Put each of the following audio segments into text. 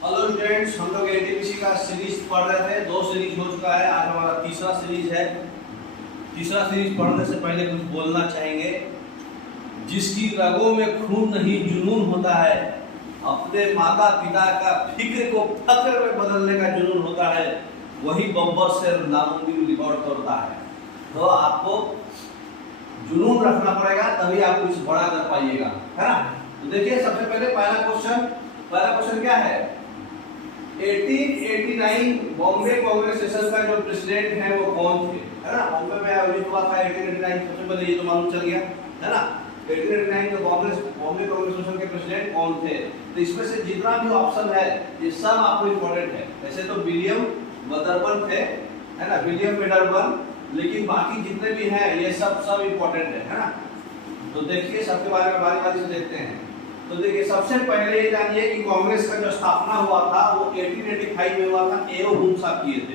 Hello students, हम लोग NTPC का सीरीज पढ़ रहे थे। 2 सीरीज हो चुका है, आज हमारा तीसरा सीरीज है। तीसरा सीरीज पढ़ने से पहले कुछ बोलना चाहेंगे। जिसकी रगों में खून नहीं जुनून होता है, अपने माता पिता का फिक्र को फक्र में बदलने का जुनून होता है, वही बब्बर से नामुमकिन रिकॉर्ड तोड़ता है। तो आपको जुनून रखना पड़ेगा, तभी आप कुछ बड़ा कर पाइएगा, है ना। तो देखिए, सबसे पहले पहला क्वेश्चन क्या है। 1889 बॉम्बे कांग्रेस सेशन का जो प्रेसिडेंट है वो कौन थे, है ना। बॉम्बे में आयोजित हुआ था 1889, सबसे पहले ये तो मालूम चल गया, है ना। 1889 जो बॉम्बे कांग्रेस सेशन के प्रेसिडेंट कौन थे। तो इसमें से जितना भी ऑप्शन है ये सब आपको इम्पोर्टेंट है। वैसे तो विलियम वेदरबर्न थे, है ना, विलियम वेदरबर्न, लेकिन बाकी जितने भी हैं ये सब इम्पोर्टेंट है ना। तो देखिए, सबके बारे में बारी बारी से देखते हैं। तो देखिए, सबसे पहले ये जानिए कि कांग्रेस का जो स्थापना हुआ था वो 1885 में हुआ था। एओ हुम साहब किए थे,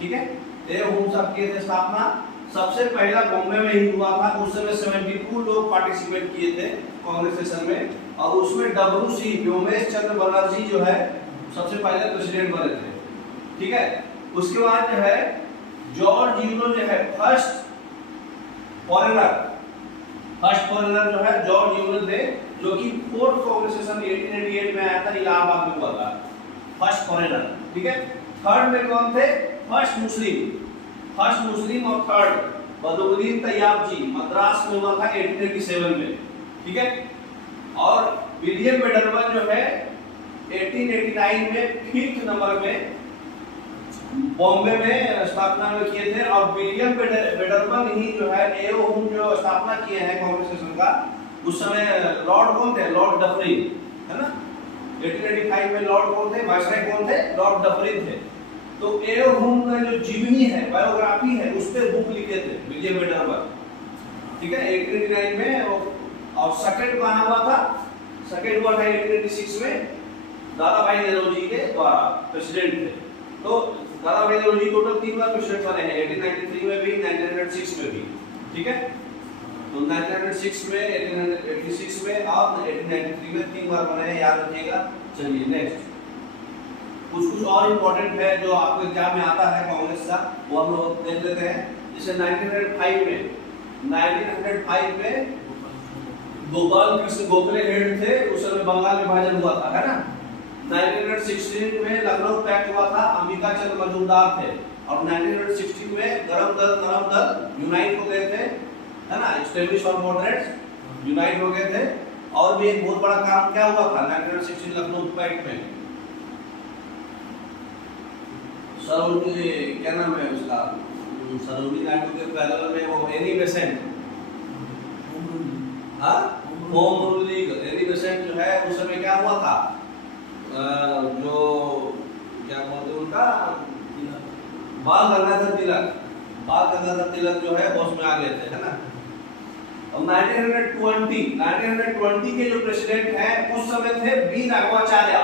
ठीक है। एओ हुम साहब किए थे स्थापना। सबसे पहला बॉम्बे में ही हुआ था। उस समय 72 लोग पार्टिसिपेट किए थे कांग्रेस सेशन में, और उसमें डब्ल्यूसी व्योमेश चंद्र बनर्जी जो है सबसे पहले प्रेसिडेंट बने थे, ठीक है। उसके बाद जो है जॉर्ज यूनो जो है फर्स्ट फॉरेनर जो है जॉर्ज यूनो थे, जो कि फोर्थ कांग्रेस सेशन 1888 में आया था, इलाहाबाद में हुआ था। फर्स्ट फॉरेनर, ठीक है। थर्ड में कौन थे? फर्स्ट मुस्लिम और थर्ड बदरुद्दीन तैयब जी, मद्रास में हुआ था 1887 में, ठीक है। और विलियम वेदरबर्न जो है 1889 में 5th नंबर में बॉम्बे में स्थापना में किए थे। और विलियम वेदरबर्न ही जो है एओ हुम जो स्थापना किए हैं कांग्रेस सेशन का, उस समय लॉर्ड कौन थे? लॉर्ड डफरिन, है ना। 1885 में लॉर्ड कौन थे? वायसराय कौन थे? लॉर्ड डफरिन थे। तो एओ हुम का जो जीवनी है, बायोग्राफी है, उस पे बुक लिखे थे विलियम वेदरबर्न, ठीक है, 1889 में। और सेकंड कहां हुआ था? सेकंड हुआ था 1886 में, दादा भाई नेहरू के द्वारा प्रेसिडेंट थे। तो दादा भाई नेहरू टोटल 3 बार प्रेसिडेंट बने हैं, 1893 में भी, 1906 में भी, ठीक है। तो 1906 में, 1886 में और 1893 में 3 बार बने हैं, याद रखिएगा। चलिए नेक्स्ट, कुछ और इम्पोर्टेंट है जो आपको एग्जाम में आता है कांग्रेस का, वो हम लोग देख लेते हैं। जैसे 1905 में गोपाल कृष्ण गोखले हेड थे, उस समय बंगाल विभाजन हुआ था, है ना। 1916 में लखनऊ पैक्ट हुआ था, अंबिका चंद्र मजूमदार थे। और 1916 में गरम दल नरम दल यूनाइट हो गए थे, है ना, एस्टेब्लिश और मॉडरेट्स यूनाइट हो गए थे। और भी एक बहुत बड़ा काम क्या हुआ था 1916 लखनऊ पैक्ट में, सरोजिनी, क्या नाम है उसका, सरोजिनी नायडू के पैनल में वो एनी बेसेंट, हाँ, home rule league, Annie Besant जो है उस समय क्या हुआ था, जो क्या बोलते उनका, बाल गंगाधर तिलक जो है वो उसमें आ गए थे, है ना। और 1920 के जो प्रेसिडेंट हैं उस समय थे बी राघवाचार्य।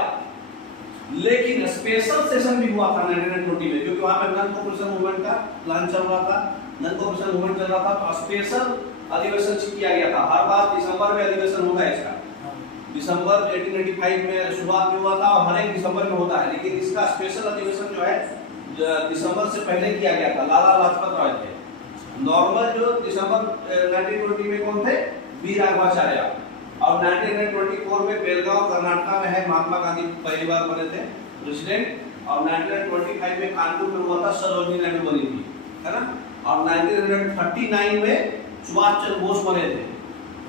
लेकिन स्पेशल सेशन भी हुआ था 1920 में, क्योंकि वहां पे नन कॉर्पोरेशन मूवमेंट का प्लान चल रहा था, तो स्पेशल अधिवेशन किया गया था। हर बार दिसंबर में अधिवेशन होता है इसका, दिसंबर 1885 में शुरुआत में हुआ था और हर एक दिसंबर में होता है, लेकिन इसका स्पेशल अधिवेशन जो है दिसंबर से पहले किया गया था। लाला लाजपत राय थे। नॉर्मल जो दिसंबर 1920 में कौन थे? बी राघवाचार्य। और 1924 में बेलगांव कर्नाटक में है, महात्मा गांधी पहली बार बने थे प्रेसिडेंट। और 1925 में कानपुर में हुआ था, सरोजिनी नायडू बनी थी, है ना। और 1939 में सुभाष चंद्र बोस बने थे।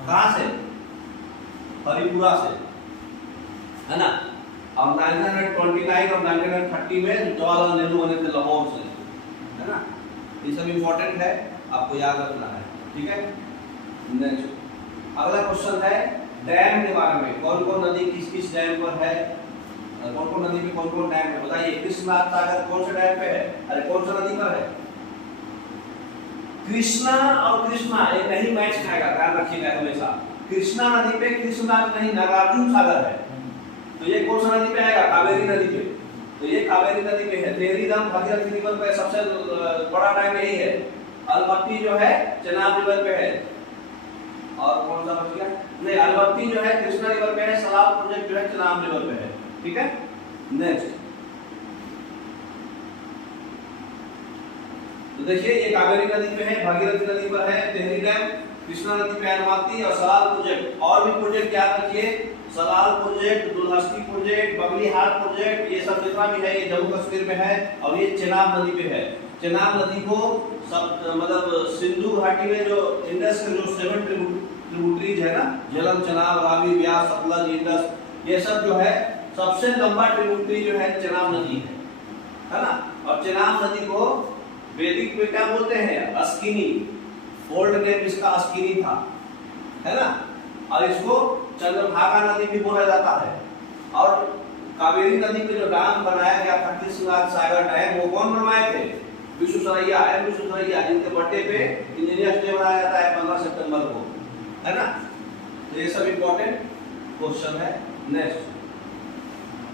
कहां से? हरिपुरा से, है ना। और 1929 और 1930 में जवाहरलाल नेहरू बने थे लाहौर से, है ना। ये सब इम्पोर्टेंट है, आपको याद रखना है, ठीक है। नेक्स्ट, अगला क्वेश्चन है डैम के बारे में। कौन कौन नदी किस डैम पर है, कौन कौन नदी में कौन कौन डैम है, बताइए। कृष्णनाथ सागर कौन से डैम पे है? अरे कौन सा नदी पर है? कृष्णा और कृष्णा एक नहीं मैच खाएगा, ध्यान रखिएगा हमेशा। कृष्णा नदी पे कृष्णनाथ नहीं, नागार्जुन सागर है। तो ये कौन सा नदी पे आएगा? कावेरी नदी पे। तो ये कावेरी नदी पे है। देहरी डैम भागीरथी रिवर पे सबसे बड़ा डैम यही है। अलमट्टी जो है चेनाब रिवर पे है। और कौन सा बच गया? नहीं, अलमट्टी जो है कृष्णा रिवर पे है, सलाल प्रोजेक्ट जो है चेनाब रिवर पे है, ठीक है। नेक्स्ट, तो देखिए ये कावेरी नदी पे है, भागीरथी नदी पर है टेहरी डैम, कृष्णा नदी पे अलमाती और सलाल प्रोजेक्ट। और भी प्रोजेक्ट याद रखिए, Salal project, Dulhasti project, Baglihar project, ये सब जितना भी है ये जम्मू कश्मीर में है। और ये चेनाब नदी पे है। चेनाब नदी को सब मतलब सिंधु घाटी में जो इंडस के जो 7 ट्रिब्यूटरीज है ना, झेलम, चेनाब, रावी, ब्यास, सतलज, इंडस, ये सब जो है सबसे लंबा ट्रिब्यूटरी जो है चेनाब नदी है ना। और चेनाब नदी को वैदिक में क्या बोलते हैं? अस्किनी, ओल्ड नेम इसका अस्किनी था, है ना। और इसको चंद्रभागा नदी भी बोला जाता है। और कावेरी नदी पे जो डैम बनाया गया था कृष्णराज सागर डैम, वो कौन बनवाए थे? विश्वेश्वरैया, विश्वेश्वरैया, जिनके बर्थडे पे इंजीनियर्स डे मनाया जाता है 15 सितंबर को, है ना। तो ये सब इंपॉर्टेंट क्वेश्चन है। नेक्स्ट,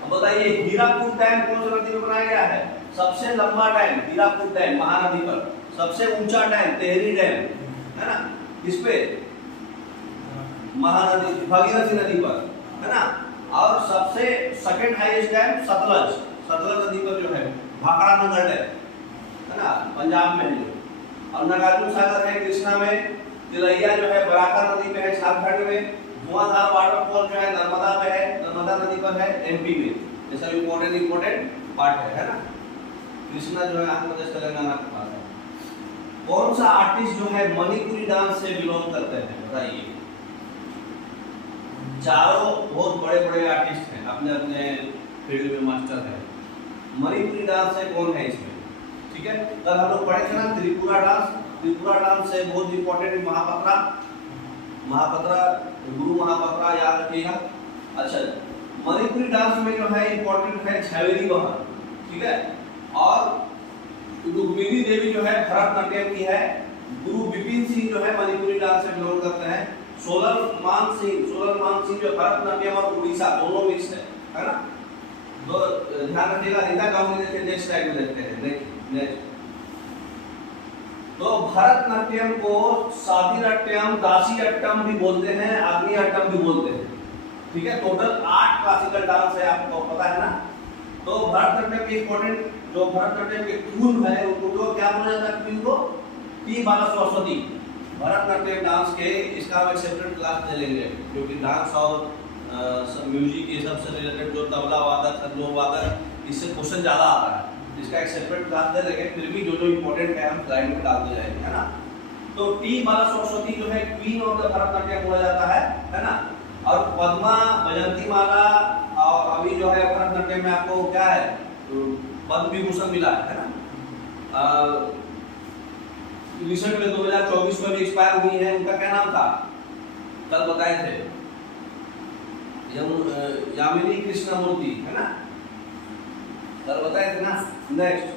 अब बताइए हीराकुद डैम कौन सी नदी में बनाया गया है? सबसे लंबा डैम हीराकुद डैम महानदी पर, सबसे ऊंचा डैम टेहरी डैम, है ना, इस पे महानदी भागीरथी नदी पर, है ना। और सबसे second highest dam Sutlej, Sutlej नदी पर जो है भाखड़ा नगर डैम, है ना, पंजाब में है जो। और नागार्जुन सागर है कृष्णा में, तिलैया जो है बराका नदी पे है झारखंड में, धुआंधार वाटरफॉल जो है नर्मदा पे है, नर्मदा नदी पर है एमपी में। ये सब इंपॉर्टेंट पार्ट है ना। कृष्णा जो है आंध्र प्रदेश तेलंगाना के पास है। कौन सा आर्टिस्ट जो है मणिपुरी डांस से बिलोंग करते हैं? बताइए। चारों बहुत बड़े बड़े आर्टिस्ट हैं, अपने अपने फील्ड में मास्टर है। मणिपुरी डांस से कौन है इसमें? ठीक है, कल हम लोग पढ़े थे ना त्रिपुरा डांस। त्रिपुरा डांस से बहुत इंपॉर्टेंट महापात्रा, गुरु महापात्रा याद रखिएगा। अच्छा, मणिपुरी डांस में जो है इंपॉर्टेंट है झावेरी बहन, ठीक है। और रुक्मिणी देवी जो है भरतनाट्यम की है। गुरु विपिन सिंह जो है मणिपुरी डांस से बिलोंग करते हैं। सोलर मान सिंह जो भरतनाट्यम और उड़ीसा दोनों मिक्स है ना। तो ध्यान रखिएगा। रीता गांगुली देखिए नेक्स्ट स्लाइड में देखते हैं। नेक्स्ट, तो भरतनाट्यम को सातिराट्यम, दासीअट्टम भी बोलते हैं, आग्नेयाट्टम भी बोलते हैं, ठीक है। टोटल 8 क्लासिकल डांस है, आपको पता है ना। तो भरतनाट्यम के इंपॉर्टेंट जो भरतनाट्यम के क्वीन है उनको क्या बोला जाता है? क्वीन को टी बाला सरस्वती। भरतनाट्यम डांस के इसका हम एक सेपरेट क्लास ले लेंगे, क्योंकि डांस और म्यूजिक ये सब से रिलेटेड जो तबला वादक, खरलों वादक, इससे क्वेश्चन ज्यादा आता है। इसका एक सेपरेट क्लास ले लेंगे। फिर भी जो इंपॉर्टेंट है हम स्लाइड में डालते जाएंगे, है ना। तो टी बाला सरस्वती जो है क्वीन ऑफ द भरतनाट्यम बोला जाता है ना। और पद्मा, बजंती माला, और अभी जो है भरतनाट्यम में आपको क्या है पद्म विभूषण मिला है ना। रिसेंट में 2024 में भी एक्सपायर हुई है। उनका क्या नाम था? कल बताए थे, यामिनी कृष्णमूर्ति, है ना, कल बताए थे ना। नेक्स्ट,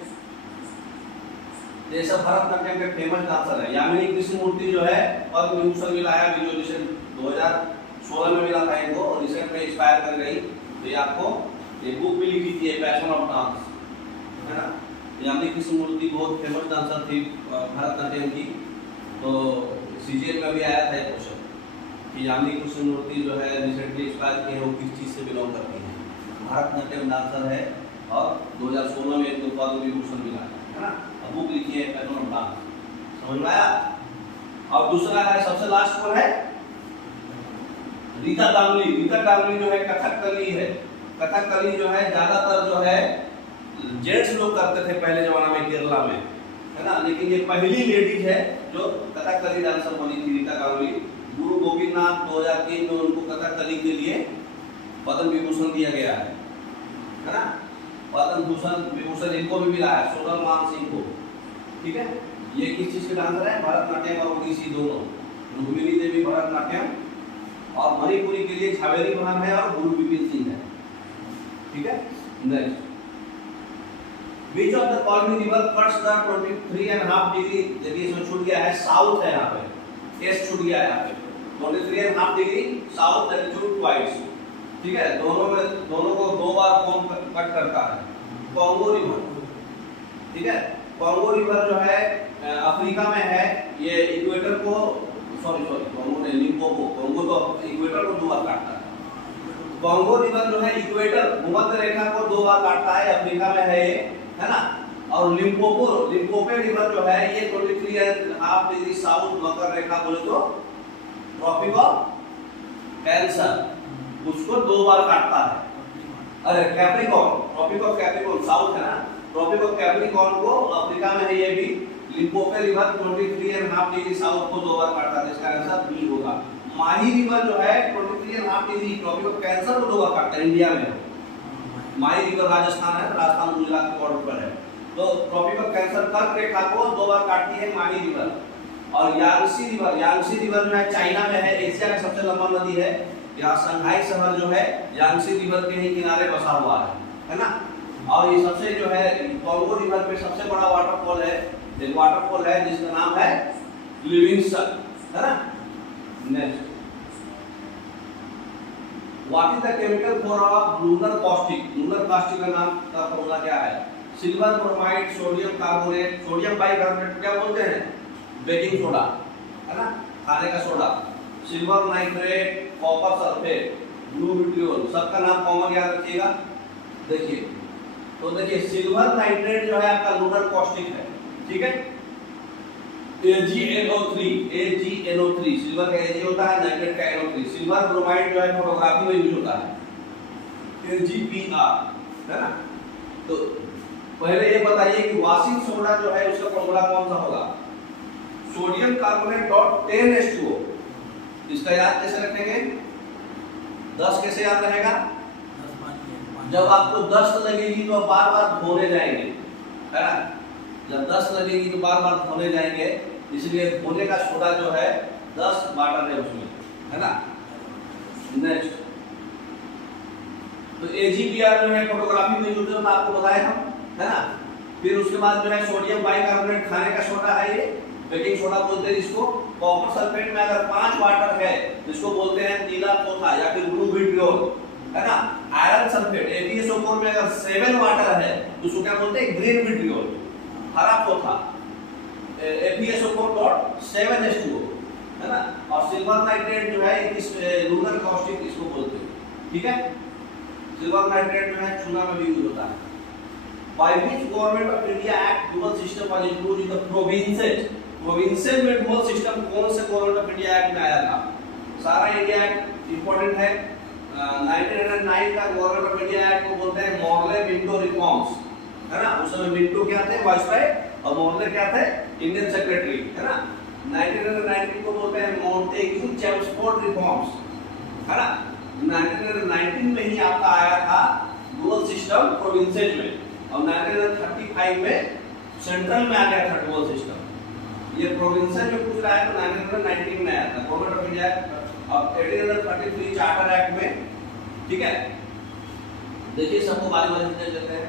ये सब भरतनाट्यम के फेमस डांसर है। यामिनी कृष्णमूर्ति जो है पद्म विभूषण मिला है, जो रिसेंट 2016 में मिला था इनको, और रिसेंट में एक्सपायर कर गई। तो ये आपको ये बुक भी लिखी थी, पैशन ऑफ डांस, है ना। यामिनी कृष्णमूर्ति बहुत फेमस डांसर थी भरतनाट्यम की। तो सीजीएल में भी आया था क्वेश्चन कि यामिनी कृष्णमूर्ति जो है रिसेंटली एक्सपायर की है, वो किस चीज़ से बिलोंग करती है? भरतनाट्यम डांसर है, और 2016 में इनको पद्म विभूषण मिला है ना। अब बुक लिखी है पैशन ऑफ डांस, समझ में आया। और दूसरा है, सबसे लास्ट कौन है? रीता गांगुली। रीता गांगुली जो है कथकली है। कथकली जो है ज्यादातर जो है जेंट्स लोग करते थे पहले जमाना में केरला में, है ना। लेकिन ये पहली लेडीज है जो कथकली डांसर बनी थी, रीता गांगुली। गुरु गोपीनाथ 2003 में उनको कथकली के लिए पद्म विभूषण दिया गया है ना। पद्म विभूषण इनको भी मिला है, सोनल मान सिंह को, ठीक है। ये किस चीज के डांसर है? भरतनाट्यम और ओडिसी दोनों। रुक्मिणी देवी भरतनाट्यम, और मणिपुरी के लिए झावेरी बहन है और गुरु विपिन सिंह है, ठीक है। Next, beach of the call me river cuts the 23.5 degree, यदि इसमें छूट गया है साउथ है, यहाँ पे एस छूट गया है, यहाँ पे 23.5 डिग्री साउथ लैटिट्यूड ट्वाइस, ठीक है। दोनों को 2 बार कौन कट करता है? कॉन्गो रिवर, ठीक है। कॉन्गो रिवर जो है अफ्रीका में है। ये इक्वेटर को कॉन्गो नहीं, लिम्पोपो, कॉन्गो तो इक्वेटर को 2 बार काटता है, कॉन्गो रिवर जो है इक्वेटर भूमध्य रेखा को 2 बार काटता है, अफ्रीका में है ये, है ना। और लिम्पोपो रिवर जो है ये 23.5 डिग्री साउथ मकर रेखा बोले तो ट्रॉपिक ऑफ कैंसर, उसको 2 बार काटता है। अरे Capricorn, tropic of Capricorn south है ना, ट्रॉपिक ऑफ कैप्रिकॉर्न को अफ्रीका में है ये भी। लिम्पोपो रिवर 23.5 डिग्री साउथ को 2 बार काटता है, इसका आंसर बी होगा। माही रिवर जो है 23.5 डिग्री ट्रॉपिक ऑफ कैंसर को 2 बार काटता है, इंडिया में। माही रिवर राजस्थान है, राजस्थान गुजरात के बॉर्डर पर है। तो ट्रॉपिक ऑफ कैंसर कर्क रेखा को 2 बार काटती है माही रिवर। और यांगसी रिवर जो है चाइना में है, एशिया का सबसे लंबा नदी है। यहाँ शंघाई शहर जो है यांगसी रिवर के ही किनारे बसा हुआ है ना। और ये सबसे जो है कॉन्गो रिवर पे सबसे बड़ा वाटरफॉल है, एक वाटरफॉल है जिसका नाम है लिविंगस्टन, है ना। Next, what is the chemical formula of lunar caustic? Lunar caustic का नाम का फॉर्मूला क्या है? Silver bromide, sodium carbonate, sodium bicarbonate क्या बोलते हैं? बेकिंग सोडा, है ना, खाने का soda. Silver nitrate, copper sulphate, blue vitriol, सबका नाम कॉमन याद रखिएगा। देखिए तो देखिए सिल्वर नाइट्रेट जो है आपका लूनर कास्टिक है, ठीक है। AgNO3 सिल्वर का Ag होता है, नाइट्रेट का NO3। सिल्वर ब्रोमाइड जो है फोटोग्राफी में यूज होता है, AgPr, है ना। तो पहले ये बताइए कि वाशिंग सोडा जो है उसका फॉर्मूला कौन सा होगा? Sodium carbonate dot 10H2O। इसका याद कैसे रखेंगे? 10 कैसे याद रहेगा? जब आपको दस्त लगेगी तो बार बार धोने जाएंगे, है ना। जब दस्त लगेगी तो बार बार धोने जाएंगे, इसलिए धोने का सोडा जो है 10 वाटर है उसमें, है ना। नेक्स्ट, तो AgPr जो है फोटोग्राफी में यूज होता है, आपको बताया हम, है ना। फिर उसके बाद जो है सोडियम बाइकार्बोनेट खाने का सोडा है, ये बेकिंग सोडा बोलते हैं इसको। कॉपर सल्फेट में अगर 5 वाटर है जिसको बोलते हैं नीला चौथा या फिर ब्लू विट्रियोल, है ना। आयरन सल्फेट AbSO4 में अगर 7 वाटर है तो उसको क्या बोलते हैं? ग्रीन विट्रियोल, हरा चौथा, FeSO4.7H2O, है ना। और सिल्वर नाइट्रेट जो है इस लूनर कास्टिक इसको बोलते हैं, ठीक है। सिल्वर नाइट्रेट जो है चूना में भी यूज होता है। By which government of India Act dual system was introduced in the provinces? Provinces में डुअल सिस्टम कौन से गवर्नमेंट ऑफ इंडिया एक्ट में आया था? सारा इंडिया एक्ट इंपॉर्टेंट है। 1909 का गवर्नमेंट ऑफ इंडिया एक्ट को बोलते हैं मॉर्ले मिंटो रिफॉर्म्स, है ना। उस समय मिंटो क्या थे? वाइसरॉय, और मॉर्ले क्या थे? इंडियन सेक्रेटरी, है ना। 1919 को बोलते हैं मॉन्टेग्यू चेम्सफोर्ड रिफॉर्म्स, है ना। 1919 में ही आपका आया था डुअल सिस्टम प्रोविंसेस में, और 1935 में सेंट्रल में आ गया था डुअल सिस्टम। ये प्रोविंसेस में पूछ रहा है तो 1919 में आया था गवर्नमेंट ऑफ इंडिया। अब 1833 चार्टर एक्ट में, ठीक है। देखिए सबको बारी बारी से देते हैं।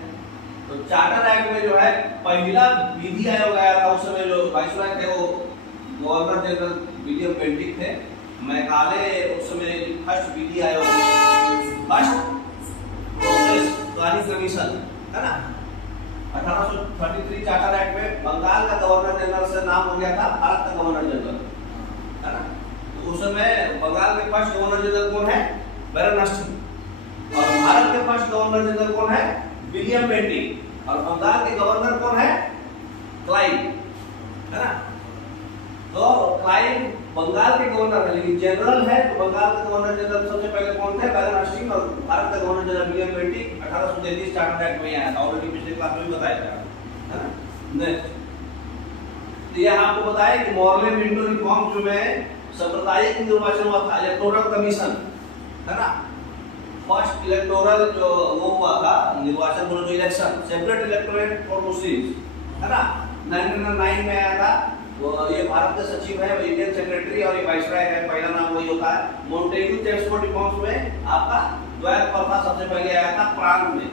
तो चार्टर एक्ट में जो है पहला विधि आयोग आया था, उस समय जो वाइसरॉय थे वो गवर्नर जनरल विलियम बेंटिक थे। मैकाले उस समय फर्स्ट विधि आयोग, फर्स्ट प्रोसेस प्लानिंग कमीशन, है ना। 1833 चार्टर एक्ट में बंगाल का गवर्नर जनरल से नाम हो गया था भारत का गवर्नर जनरल, है ना। तो उस समय बंगाल के फर्स्ट गवर्नर जनरल कौन है? बैरनस्टी। और भारत के फर्स्ट गवर्नर जनरल कौन है? William Bentinck. और बंगाल के गवर्नर कौन है? क्लाइव, है ना। तो क्लाइव बंगाल के गवर्नर है, लेकिन जनरल है तो बंगाल के गवर्नर जनरल सबसे पहले कौन थे? बैरनस्टी। और भारत का governor general William Bentinck 1833 charter act में आया था, ऑलरेडी पिछले क्लास में भी बताया था, है ना। नेक्स्ट, तो यह आपको बताया कि मॉर्ले मिंटो रिफॉर्म जो में सांप्रदायिक निर्वाचन हुआ था, इलेक्टोरल कमीशन, है ना। फर्स्ट इलेक्टोरल जो वो हुआ था निर्वाचन, बोलो जो election, separate electorate for Muslims, है ना। 1909 में आया था। वो ये भारत के सचिव है, इंडियन सेक्रेटरी, और ये वाइसरॉय है, पहला नाम वही होता है। मॉन्टेग्यू चेम्सफोर्ड रिफॉर्म्स में आपका द्वैत प्रथा सबसे पहले आया था प्रांत में,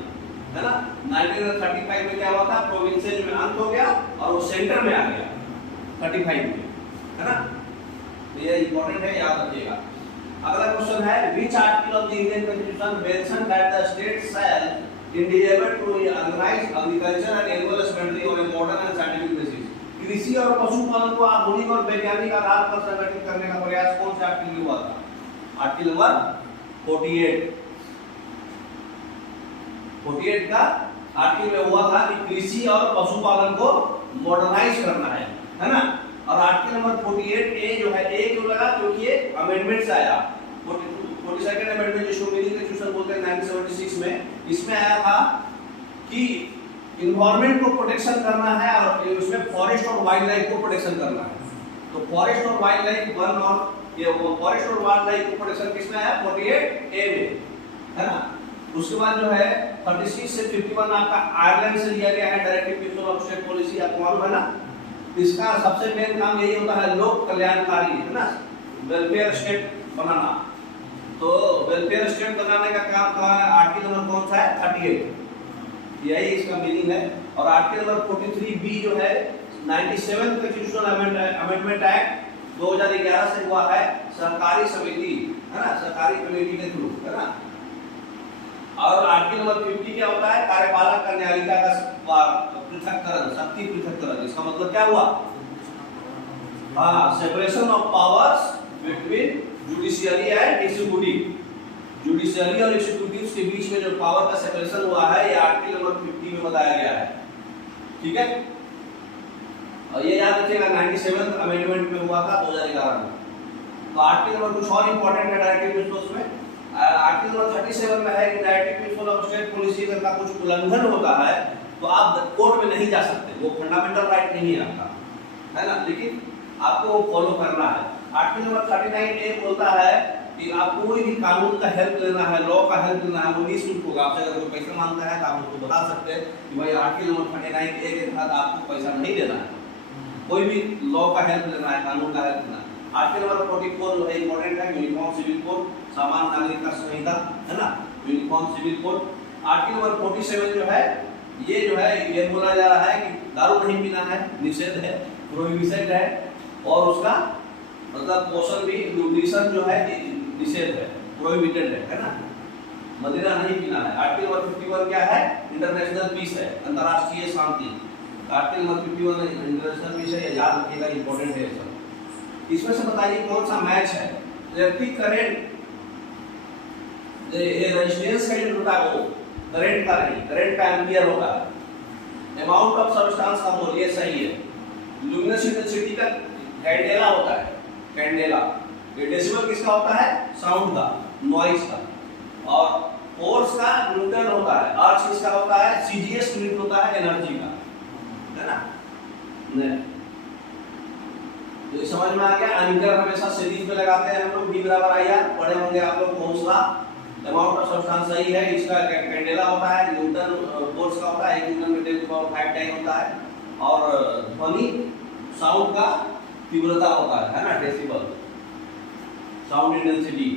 है ना। 1935 में क्या हुआ था? प्रोविंसेस में अंत हो गया और वो सेंटर में आ गया 35 में, है ना। तो ये इंपॉर्टेंट है, याद रखिएगा। अगला क्वेश्चन है, which article of the Indian constitution mention that the state shall endeavor to organize agriculture and animal husbandry on a modern and scientific basis? कृषि और पशुपालन को आधुनिक और वैज्ञानिक आधार पर संगठित करने का प्रयास कौन से आर्टिकल में हुआ था? आर्टिकल नंबर 48, 48 का आर्टिकल में हुआ था कि कृषि और पशुपालन को मॉडर्नाइज करना है ना। और आर्टिकल नंबर 48 ए जो है, ए क्यों लगा, क्योंकि ये अमेंडमेंट से आया। 42nd अमेंडमेंट जिसको मिलिंग कॉन्स्टिट्यूशन बोलते हैं 1976 में, इसमें आया था कि इन्वायरमेंट को प्रोटेक्शन करना है और उसमें फॉरेस्ट और वाइल्ड लाइफ को प्रोटेक्शन करना है। तो फॉरेस्ट और वाइल्ड लाइफ वन और ये फॉरेस्ट और वाइल्ड लाइफ को प्रोटेक्शन किसमें आया, 48 ए में, है ना। उसके बाद जो है 36 से 51 आपका आयरलैंड से लिया गया है, directive principle of state policy, आपको मालूम है ना। इसका सबसे मेन काम यही होता है लोक कल्याणकारी, है ना, वेलफेयर स्टेट बनाना। तो वेलफेयर स्टेट बनाने का काम कहाँ है, आर्टिकल नंबर कौन सा है, 38, यही इसका मीनिंग है। और आर्टिकल नंबर 43 बी जो है 97 कॉन्स्टिट्यूशनल अमेंडमेंट एक्ट 2011 से हुआ है, सरकारी समिति, है ना, सरकारी कमेटी के थ्रू, है ना। और आर्टिकल नंबर 50 क्या होता है, कार्यपालक और न्यायिका का पृथक्करण, शक्ति पृथक्करण। इसका मतलब क्या हुआ, हाँ, separation of powers between judiciary and executive. Judiciary और एग्जीक्यूटिव के बीच में जो पावर का सेपरेशन हुआ है, ये आर्टिकल नंबर 50 में बताया गया है, ठीक है। और ये याद रखिएगा 97 अमेंडमेंट में हुआ था 2011 में। तो आर्टिकल नंबर कुछ और इंपॉर्टेंट है डायरेक्टिव प्रिंसिपल्स में। आर्टिकल नंबर 37 में है कि directive principle of state policy का कुछ उल्लंघन होता है तो आप कोर्ट में नहीं जा सकते, वो फंडामेंटल राइट नहीं है आपका, है ना, लेकिन आपको वो फॉलो करना है। आर्टिकल नंबर 39 ए बोलता है कि आप कोई भी कानून का हेल्प लेना है, लॉ का हेल्प लेना है, वो निःशुल्क होगा। आपसे अगर कोई पैसा मांगता है तो आप उसको बता सकते हैं कि भाई आर्टिकल नंबर 39 ए के तहत आपको पैसा नहीं देना है, कोई भी लॉ का हेल्प लेना है, कानून का हेल्प लेना है। आर्टिकल नंबर 44 जो है इंपॉर्टेंट है, यूनिफॉर्म सिविल कोड, सामान्य नागरिक संहिता, है ना, uniform civil code. Article number 47 जो है, ये जो है ये बोला जा रहा है कि दारू नहीं पीना है, निषेध है, प्रोहिबिशन है, और उसका मतलब पोषण भी, न्यूट्रिशन जो है निषेध है, प्रोहिबिटेड है ना, मदिरा नहीं पीना है। आर्टिकल नंबर 51 क्या है, इंटरनेशनल पीस है, अंतर्राष्ट्रीय शांति। आर्टिकल नंबर 51 इंटरनेशनल पीस है, याद रखिएगा, इंपॉर्टेंट है सब। इसमें से बताइए कौन सा मैच है, इलेक्ट्रिक करंट, ये रेजिस्टेंस का यूनिट होता है वो करंट का नहीं, करंट का एम्पियर होता है। अमाउंट ऑफ सब्सटेंस का मोल, ये सही है। लुमिनस इंटेंसिटी का कैंडेला होता है, कैंडेला। ये डेसिबल किसका होता है, साउंड का, नॉइज का। और फोर्स का न्यूटन होता है, आर्च किसका होता है, सीजीएस यूनिट होता है एनर्जी का, है ना। नहीं तो समझ में आ गया। एंकर हमेशा सीरीज में लगाते हैं हम लोग, B बराबर IR, पढ़े होंगे आप लोग हौसला। अमाउंट ऑफ सब्सटेंस सही है, इसका कैंडेला होता है, न्यूटन फोर्स का होता है, 1 न्यूटन में 10⁵ टाइम होता है। और ध्वनि साउंड का तीव्रता होता है ना, डेसिबल, साउंड इंटेंसिटी।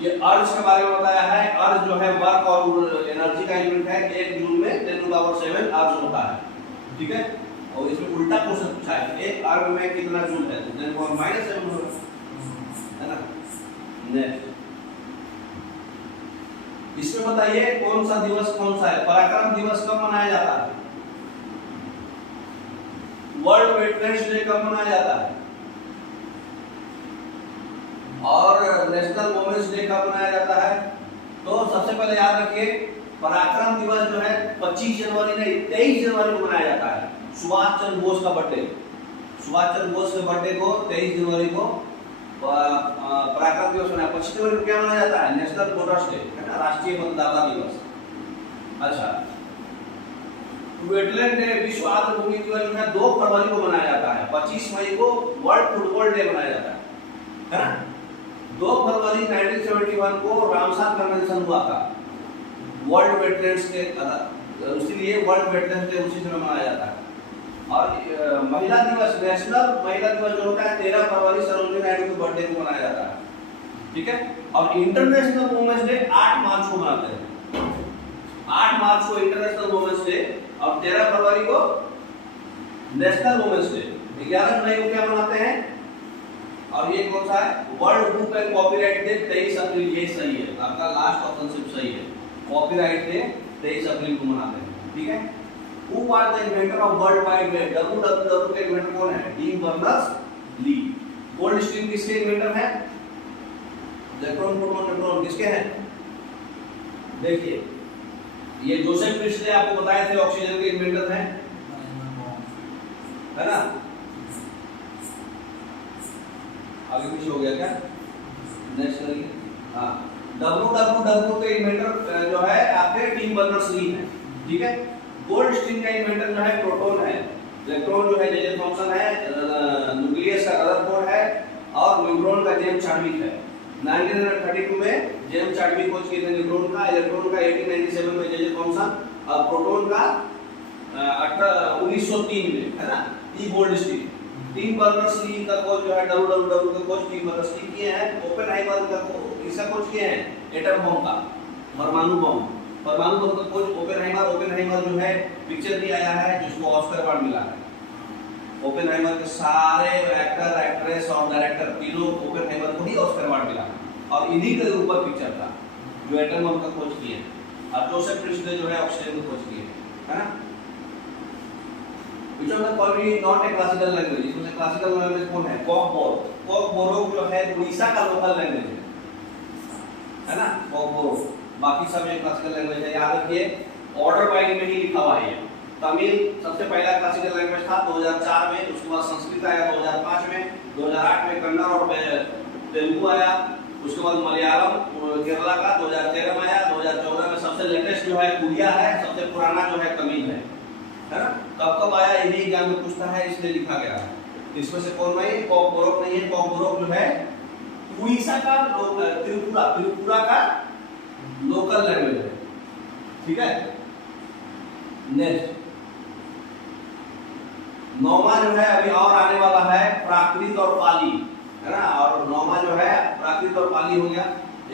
ये अर्ज के बारे में बताया है। अर्ज जो है वर्क और एनर्जी का यूनिट है, 1 जूल में 10⁷ अर्ज होता है, ठीक है। और इसमें उल्टा क्वेश्चन पूछा है, एक अर्ग में कितना जूल है, तो 10⁻7 होगा, है ना। नेक्स्ट, इसमें बताइए कौन सा दिवस कौन सा है, पराक्रम दिवस कब मनाया जाता है, वर्ल्ड वेटलैंड्स डे कब मनाया जाता है, और नेशनल वुमेन्स डे कब मनाया जाता है। तो सबसे पहले याद रखिए, पराक्रम दिवस जो है 25 जनवरी नहीं 23 जनवरी को मनाया जाता है। सुभाष चंद्र बोस का बर्थडे, सुभाष चंद्र बोस के बर्थडे को 23 जनवरी को पराक्रम दिवस मनाया। 25 जनवरी को क्या मनाया जाता है, नेशनल वोटर्स डे, है ना, राष्ट्रीय मतदाता दिवस। अच्छा, वेटलैंड डे, विश्व आर्द्र भूमि दिवस जो है 2 फरवरी को मनाया जाता है। 25 मई को वर्ल्ड फुटबॉल डे मनाया जाता है ना। 2 फरवरी 1971 को रामसार कन्वेंशन हुआ था वर्ल्ड वेटलैंड्स डे, इसीलिए वर्ल्ड वेटलैंड्स डे उसी समय मनाया जाता है। और महिला दिवस, नेशनल महिला दिवस जो होता है 13 फरवरी सरोजिनी नायडू के बर्थडे को मनाया जाता है, ठीक है। और इंटरनेशनल वुमेन्स डे 8 मार्च को मनाते हैं, 8 मार्च को इंटरनेशनल वुमेन्स डे, और 13 फरवरी को नेशनल वुमेन्स डे। 11 जुलाई को क्या मनाते हैं, और ये कौन सा है, world book and copyright day 23 अप्रैल, ये सही है, आपका लास्ट ऑप्शन सिर्फ सही है, कॉपीराइट डे 23 अप्रैल को मनाते हैं, ठीक है। Who was the inventor of World Wide Web? WWW के इन्वेंटर कौन है, टीम बर्नर्स-ली। गोल्ड स्ट्रीम किसके इन्वेंटर है, इलेक्ट्रॉन प्रोटॉन न्यूट्रॉन किसके हैं, देखिए ये जोसेफ प्रिस्टले आपको बताए थे ऑक्सीजन के इन्वेंटर हैं, है ना। आगे पीछे हो गया क्या? नेक्स्ट करिए। हाँ, WWW के इन्वेंटर जो है आपके टिम बर्नर्स ली है, ठीक है। गोल्डस्टीन का इन्वेंटर जो है प्रोटॉन है, इलेक्ट्रॉन जो है जे थॉमसन है, न्यूक्लियस का रदरफोर्ड है और न्यूट्रॉन का जेम्स चाडविक है। 1932 में जेम्स चाडविक खोज किए थे न्यूट्रॉन का, इलेक्ट्रॉन का 1897 में जे थॉमसन और प्रोटॉन का 1903 में, है ना। E Goldstein Tim Berners Lee का खोज जो है WWW का खोज टीम बर्नर्स ली किए हैं। ओपेनहाइमर का इसका खोज किए हैं एटम बम का, परमाणु बम का खोज ओपेनहाइमर जो है पिक्चर भी आया है जिसको ऑस्कर अवार्ड मिला है। ओपेनहाइमर के सारे एक्टर एक्ट्रेस और डायरेक्टर तीनों ओपेनहाइमर को ही ऑस्कर अवार्ड मिला और इन्हीं के ऊपर पिक्चर था जो एटम बम का खोज किए और जोसेफ प्रिस्टले जो है ऑक्सीजन का खोज किए, है ना। Which of the following is not a classical language? इसमें से क्लासिकल लैंग्वेज कौन है? कोकबोरो जो है उड़ीसा का लोकल लैंग्वेज है ना, कोकबोरो। बाकी सब ये क्लासिकल लैंग्वेज है। याद रखिए ऑर्डर वाइज में ही लिखा हुआ है। तमिल सबसे पहला क्लासिकल लैंग्वेज था 2004 में, उसके बाद संस्कृत आया 2005 में, 2008 में कन्नड़ और तेलुगु आया, उसके बाद मलयालम केरला का 2013 में आया, 2014 में सबसे लेटेस्ट जो है उड़िया है, सबसे पुराना जो है तमिल है ना। कब आया यही एग्जाम में पूछता है, इसलिए लिखा गया है। इसमें से कौन नहीं? कोकबोरोक नहीं है। कोकबोरोक जो है उड़ीसा का त्रिपुरा का लोकल लैंग्वेज है, ठीक है। नेक्स्ट नौमा जो है अभी और आने वाला है प्राकृत और पाली, है ना। और नौमा जो है प्राकृत और पाली हो गया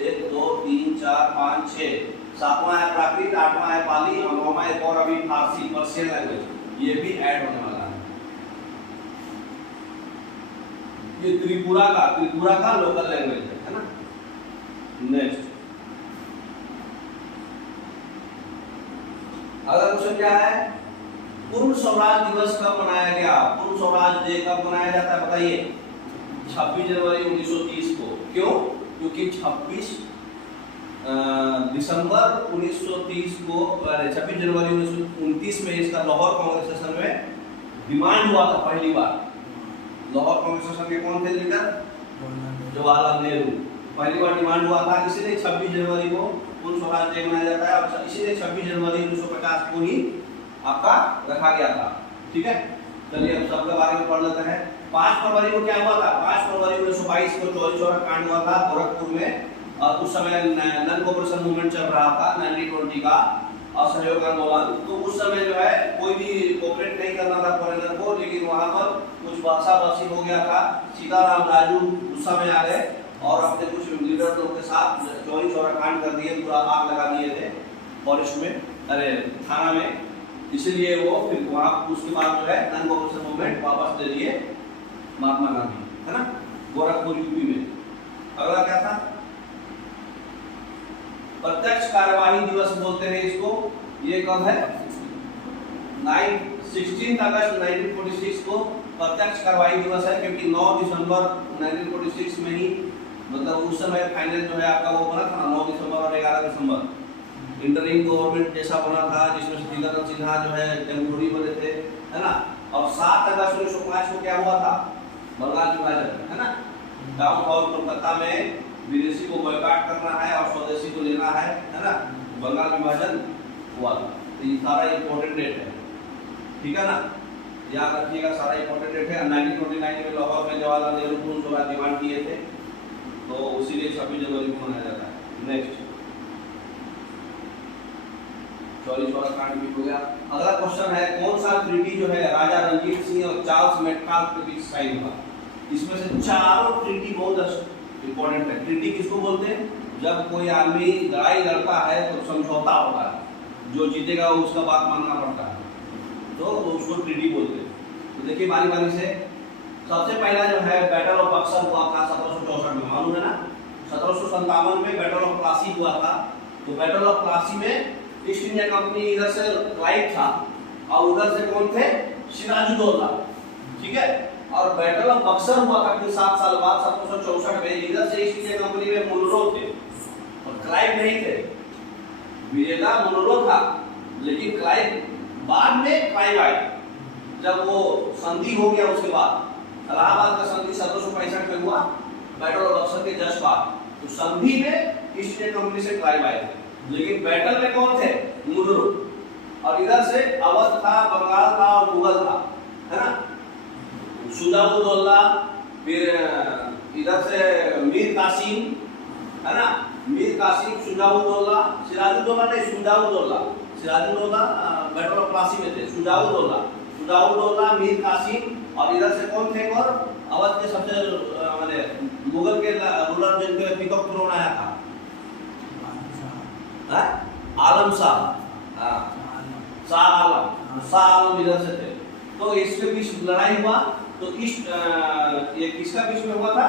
1 2 3 4 5 6, 7वां है प्राकृत, 8वां है पाली और 9वां एक और अभी फारसी पर्शियन लैंग्वेज ये भी ऐड होने वाला है। ये त्रिपुरा का लोकल लैंग्वेज है ना। नेक्स्ट अगला क्वेश्चन क्या है? पूर्ण स्वराज दिवस कब मनाया गया? पूर्ण स्वराज डे कब मनाया जाता है बताइए? 26 जनवरी 1930 को। क्यों? क्योंकि 26 दिसंबर 1930 को 26 जनवरी 1929 में इसका लाहौर कांग्रेस सेशन में डिमांड हुआ था पहली बार। लाहौर कांग्रेस सेशन के कौन थे लीडर? जवाहरलाल नेहरू। पहली बार डिमांड हुआ था, इसीलिए 26 जनवरी को पूर्ण स्वराज डे मनाया जाता है और इसीलिए 26 जनवरी 1950 को ही आपका रखा गया था, ठीक है। चलिए अब सबके बारे में पढ़ लेते हैं। 5 फरवरी को क्या हुआ था? 5 फरवरी 1922 को चौरी चौरा कांड हुआ था गोरखपुर में और उस समय नन कोऑपरेशन मूवमेंट चल रहा था 1920 का असहयोग आंदोलन। तो उस समय जो है कोई भी कोऑपरेट नहीं करना था फॉरेनर को, लेकिन वहां पर कुछ भाषा भाषी हो गया था। सीताराम राजू उस समय आ गए और अपने कुछ लीडर लोग के साथ चौरी चौरा कांड कर दिए, पूरा आग लगा दिए थे फॉरेस्ट में, अरे थाना में। इसलिए वो फिर वहां उसके बाद जो है नन कोऑपरेशन मूवमेंट वापस ले लिए महात्मा गांधी, है ना, गोरखपुर यूपी में। अगला क्या था? प्रत्यक्ष कार्यवाही दिवस बोलते हैं इसको। ये कब है? 16 अगस्त 1946 को प्रत्यक्ष कार्यवाही दिवस है, क्योंकि 9 दिसंबर 1946 में ही मतलब उस समय फाइनल जो है आपका वो बना था ना 9 दिसंबर और 11 दिसंबर इंटरिम गवर्नमेंट जैसा बना था, जिसमें सीताराम सिन्हा जो है टेम्पोररी बने थे, है ना। और 7 अगस्त 1905 को क्या हुआ था? बंगाल विभाजन, है ना। टाउन हॉल कोलकाता में विदेशी को बॉयकॉट करना है और स्वदेशी को लेना है ना। बंगाल विभाजन हुआ था। तो ये सारा इंपॉर्टेंट डेट है, ठीक है ना, याद रखिएगा। सारा इंपॉर्टेंट डेट है। 1929 में लाहौर में जवाहरलाल नेहरू पूर्ण स्वराज डिमांड किए थे, तो उसीलिए 26 जनवरी को मनाया जाता है। नेक्स्ट चौरी चौरा कांड भी हो गया। अगला क्वेश्चन है कौन सा ट्रीटी जो है राजा रंजीत सिंह और चार्ल्स मेटकाल्फ के बीच साइन हुआ? इसमें से चारों ट्रीटी बहुत इंपॉर्टेंट है। ट्रीटी किसको बोलते हैं? जब कोई आदमी लड़ाई लड़ता है तो समझौता होता है, जो जीतेगा वो उसका बात मानना पड़ता है, तो उसको ट्रीटी बोलते हैं। तो देखिए बारी बारी से। सबसे पहला जो है बैटल ऑफ बक्सर हुआ था 1764 में, मालूम है ना। 1757 में बैटल ऑफ प्लासी हुआ था। तो बैटल ऑफ प्लासी में ईस्ट इंडिया कंपनी इधर से क्लाइव था और उधर से कौन थे? सिराजुद्दौला, ठीक है। और बैटल ऑफ बक्सर हुआ था फिर 7 साल बाद 1764 में। इधर से ईस्ट इंडिया कंपनी में मुनरो थे और क्लाइव नहीं थे, विजेता मोनरो था, लेकिन क्लाइव बाद में क्लाइव आया। जब वो संधि हो गया उसके बाद इलाहाबाद का संधि 1765 में हुआ बैटल ऑफ बक्सर के जस्ट बाद, तो संधि में ईस्ट इंडिया कंपनी से क्लाइव आए थे, लेकिन बैटल में कौन थे? मोनरो। और इधर से अवध था, बंगाल था और मुगल था, है ना। शुजाउद्दौला, फिर इधर से मीर कासिम, है ना, मीर कासिम, शुजाउद्दौला, सिराजुद्दौला नहीं, शुजाउद्दौला, सिराजुद्दौला बैटल ऑफ प्लासी में थे, शुजाउद्दौला, मीर कासिम, और इधर से कौन थे? और अवध के सबसे माने मुगल के रूलर जिनके पिकअप थ्रोन आया था, आलम शाह, शाह आलम इधर से थे। तो इसके बीच लड़ाई हुआ, तो ये किसका बीच में हुआ था?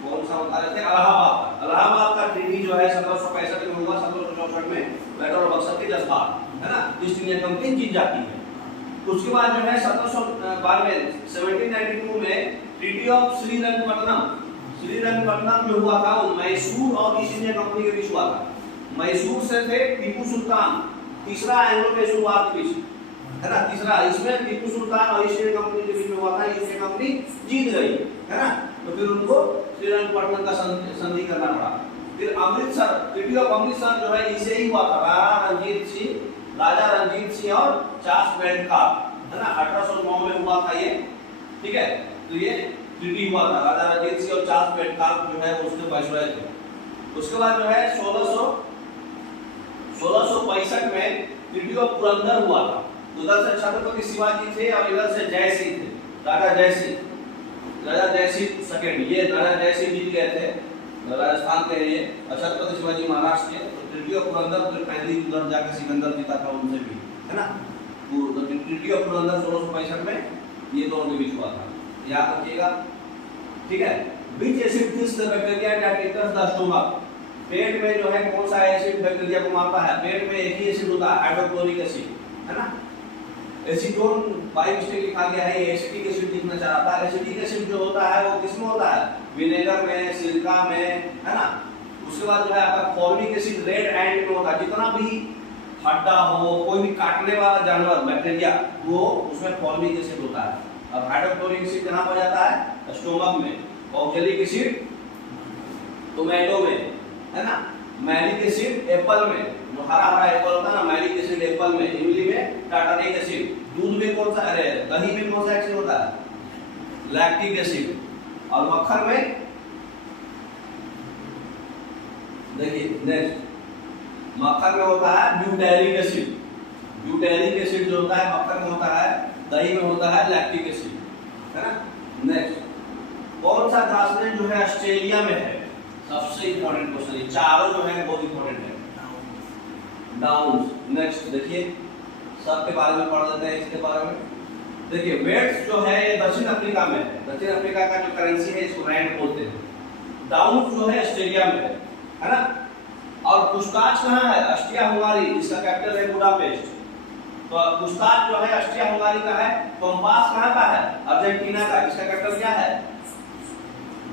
कौन सा बता रहे थे? इलाहाबाद का ट्रीटी जो है 1765 में हुआ, 1764 में बैटल ऑफ बक्सर के जस्ट बाद, है ना, ईस्ट इंडिया कंपनी जीत जाती है। उसके बाद जो है 1792 में ट्रीटी ऑफ श्रीरंगपट्टनम जो हुआ था, वो मैसूर और ईस्ट इंडिया कंपनी के बीच हुआ था। मैसूर से थे टीपू सुल्तान, तीसरा एंग्लो मैसूर वार के बीच, है ना, तीसरा। इसमें टीपू सुल्तान और ईस्ट इंडिया कंपनी के बीच में हुआ था, ईस्ट इंडिया कंपनी जीत गई, है ना। तो फिर उनको श्रीरंगपट्टनम का संधि करना पड़ा। फिर अमृतसर, ट्रीटी ऑफ अमृतसर जो है इसे ही हुआ था, राजा रंजीत सिंह और चार्ल्स बेडफोर्ड, है ना, 1809 में हुआ था ये, ठीक है। तो ये ट्रीटी हुआ था, राजा रंजीत सिंह और चार्ल्स बेडफोर्ड जो है उसके वाइसरॉय थे। उसके बाद जो है 1665 में ट्रीटी ऑफ पुरंदर हुआ था। उधर से छत्रपति शिवाजी थे और इधर से जयसिंह थे, राजा जयसिंह सेकंड, ये राजा जयसिंह जीत गए थे, राजस्थान के ये, छत्रपति शिवाजी महाराष्ट्र के। तो ट्रीटी ऑफ पुरंदर तो पहली उधर जाकर सिकंदर जीता था उनसे भी, है ना। तो ट्रीटी ऑफ पुरंदर 1665 में ये दोनों के बीच हुआ था, याद रखिएगा, ठीक है। Which acid kills the bacteria that enters the stomach? पेट में जो है कौन सा एसिड बैक्टीरिया को मारता है? पेट में एक ही एसिड होता है, हाइड्रोक्लोरिक एसिड, है ना। एसीटोन बाय मिस्टेक लिखा गया है, ये एसिटिक एसिड लिखना चाह रहा था। एसिटिक एसिड जो होता है वो किसमें होता है? विनेगर में, सिरका में, है ना। उसके बाद जो है आपका फॉर्मिक एसिड रेड एंड में होता है। जितना भी हड्डा हो, कोई भी काटने वाला जानवर बैक्टीरिया, वो उसमें फॉर्मिक एसिड होता है। अब हाइड्रोक्लोरिक एसिड कहां पर जाता है? स्टोमक में। ऑक्जेलिक एसिड टोमेटो में, है ना। मैलिक एसिड एप्पल में, जो हरा एप्पल होता है ना, मैलिक एसिड एप्पल में। इमली में टार्टारिक एसिड। दूध में कौन सा, अरे दही में कौन सा एसिड होता है? Lactic acid. और मक्खन में देखिए नेक्स्ट, मक्खन में होता है ब्यूटेरिक एसिड। ब्यूटेरिक एसिड जो होता है मक्खन में होता है, दही में होता है लैक्टिक एसिड, है ना। नेक्स्ट, कौन सा ग्रासलैंड जो है ऑस्ट्रेलिया में है? सबसे इंपॉर्टेंट क्वेश्चन, ये चारों जो है बहुत इंपॉर्टेंट है। डाउन्स। नेक्स्ट देखिए, सब के बारे में पढ़ लेते हैं, इसके बारे में देखिए। वेट्स जो है ये दक्षिण अफ्रीका में है। दक्षिण अफ्रीका का जो करेंसी है इसको रैंड बोलते हैं। डाउन्स जो है ऑस्ट्रेलिया में है ना। और पूछताछ कहाँ है? ऑस्ट्रिया हंगारी, इसका कैपिटल है बुडापेस्ट। तो पूछताछ जो है ऑस्ट्रिया हंगारी का है। कंपास कहाँ का है? अर्जेंटीना का, इसका कैपिटल क्या है?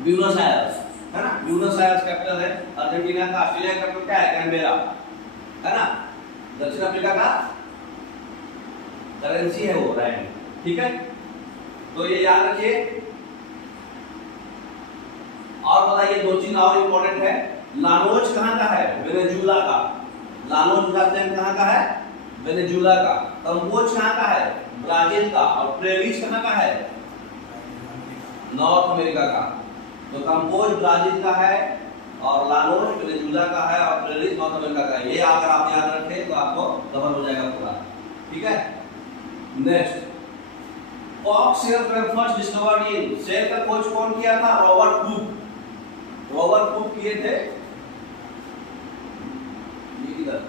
ब्यूनस आयर्स, है ना। ब्यूनस आयर्स कैपिटल है अर्जेंटीना का। ऑस्ट्रेलिया का कैपिटल क्या है? कैनबेरा, है ना। दक्षिण अफ्रीका का करेंसी है वो रैंड, ठीक है। तो ये याद रखिए। और बताइए, दो चीज और इंपॉर्टेंट है। लानोज कहाँ का है? वेनेजुला का। लानोज ग्रासलैंड कहाँ का है? वेनेजुला का। कंपोज कहाँ का है? ब्राजील का। और ट्रेविस कहाँ का है? नॉर्थ अमेरिका का। तो कंपोज ब्राजील का है और लानोज वेनेजुला का है और ट्रेविस नॉर्थ अमेरिका का है। ये अगर आप याद रखें तो आपको कवर हो जाएगा पूरा, ठीक है। Next, cock shell were first discovered in. Shell का खोज कौन किया था? Robert Hooke. रॉबर्ट हुक किए थे। ये किधर